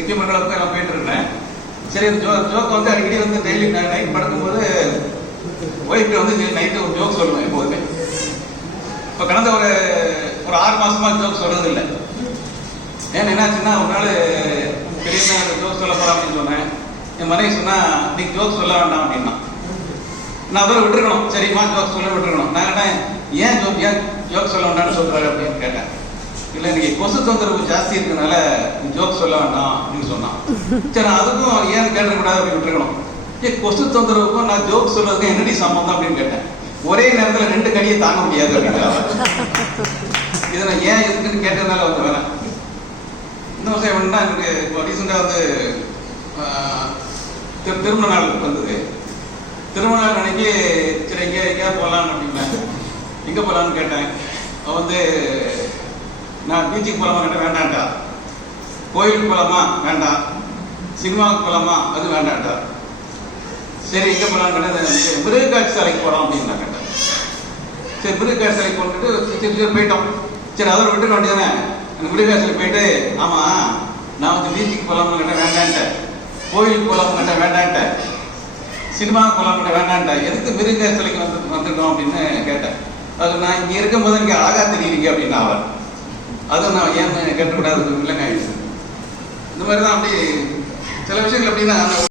Equipment அளவுக்கு எல்லாம் போயிட்டு இருக்கிறேன். சரி, இந்த ஜோக் வந்து அடிக்கடி வந்து டெய்லி நைட் படுக்கும்போது ஒய்ஃப்ட்டு வந்து நைட்டு ஒரு ஜோக் சொல்லுவேன் எப்போதுமே. இப்போ கடந்த ஒரு 6 மாசமா ஜோக் சொல்றது இல்லை. ஏன்னா என்னாச்சுன்னா, ஒரு நாள் பெரிய ஜோக் சொல்ல போறேன் அப்படின்னு சொன்னேன். என் மனைவி சொன்னா, நீ ஜோக் சொல்ல வேண்டாம் அப்படின்னா. நான் அதோட விட்டுருக்கணும். சரிம்மா, ஜோக் சொல்ல விட்டுருக்கணும். நான் ஏன் ஜோக் சொல்ல வேண்டாம்னு சொல்றாரு அப்படின்னு கேட்டேன். இல்லை, இன்னைக்கு கொசு தொந்தரவு ஜாஸ்தி இருக்கனால ஜோக் சொல்ல வேண்டாம் அப்படின்னு சொன்னான். சரி, அதுக்கும் ஏன் கேட்டக்கூடாது அப்படின்னு விட்டுருக்கணும். கொசு தொந்தரவுக்கும் நான் ஜோக் சொல்றதுக்கும் என்னடி சம்பந்தம் அப்படின்னு கேட்டேன். ஒரே நேரத்தில் 2 கடியை தாங்க முடியாது அப்படின்னா, இதை நான் ஏன் எதுக்குன்னு கேட்டதுனால வந்து வரேன். இன்னும் விஷயம் என்னன்னா, எனக்கு இப்போ ரீசெண்டாக வந்து திருமண நாள் வந்தது. திருமண நாள் அன்னைக்கு சரி எங்கேயா போகலான்னு அப்படின்னா, எங்கே போகலான்னு கேட்டேன். அவன் வந்து, நான் பீச்சுக்கு போகலாமா கேட்டேன், வேண்டான்டா. கோயிலுக்கு போகலாமா, வேண்டாம். சினிமாவுக்கு போகலாமா, அது வேண்டான்டா. சரி, எங்கே போகலான்னு கேட்டேன். மிருகக்காட்சி சாலைக்கு போகிறோம் அப்படின்னு நான் கேட்டேன். சரி, மிருகக்காட்சி சாலைக்கு போட்டுட்டு சரி போயிட்டோம். சரி, அதோட விட்டு வேண்டியதானே. அந்த மிருகக்காட்சியில் போயிட்டு, ஆமாம் நான் வந்து பீச்சுக்கு போகலாம்னு கேட்டேன், வேண்டான்ட்டேன். கோயிலுக்கு போகலாம்னு கேட்டேன், வேண்டான்ட்டேன். சினிமாவுக்கு போகலாம்னு கேட்டேன், வேண்டான்ட்டேன். எதுக்கு மிருகக்காட்சி சாலைக்கு வந்துட்டோம் அப்படின்னு கேட்டேன். அது நான் இங்கே இருக்கும்போது நீங்கள் அழகா தெரியுறீங்க அப்படின்னு அவர். அதுவும் நான் ஏன்னு கேட்டக்கூடாது, இல்லைங்க. இந்த மாதிரி தான் அப்படி சில விஷயங்கள் அப்படின்னா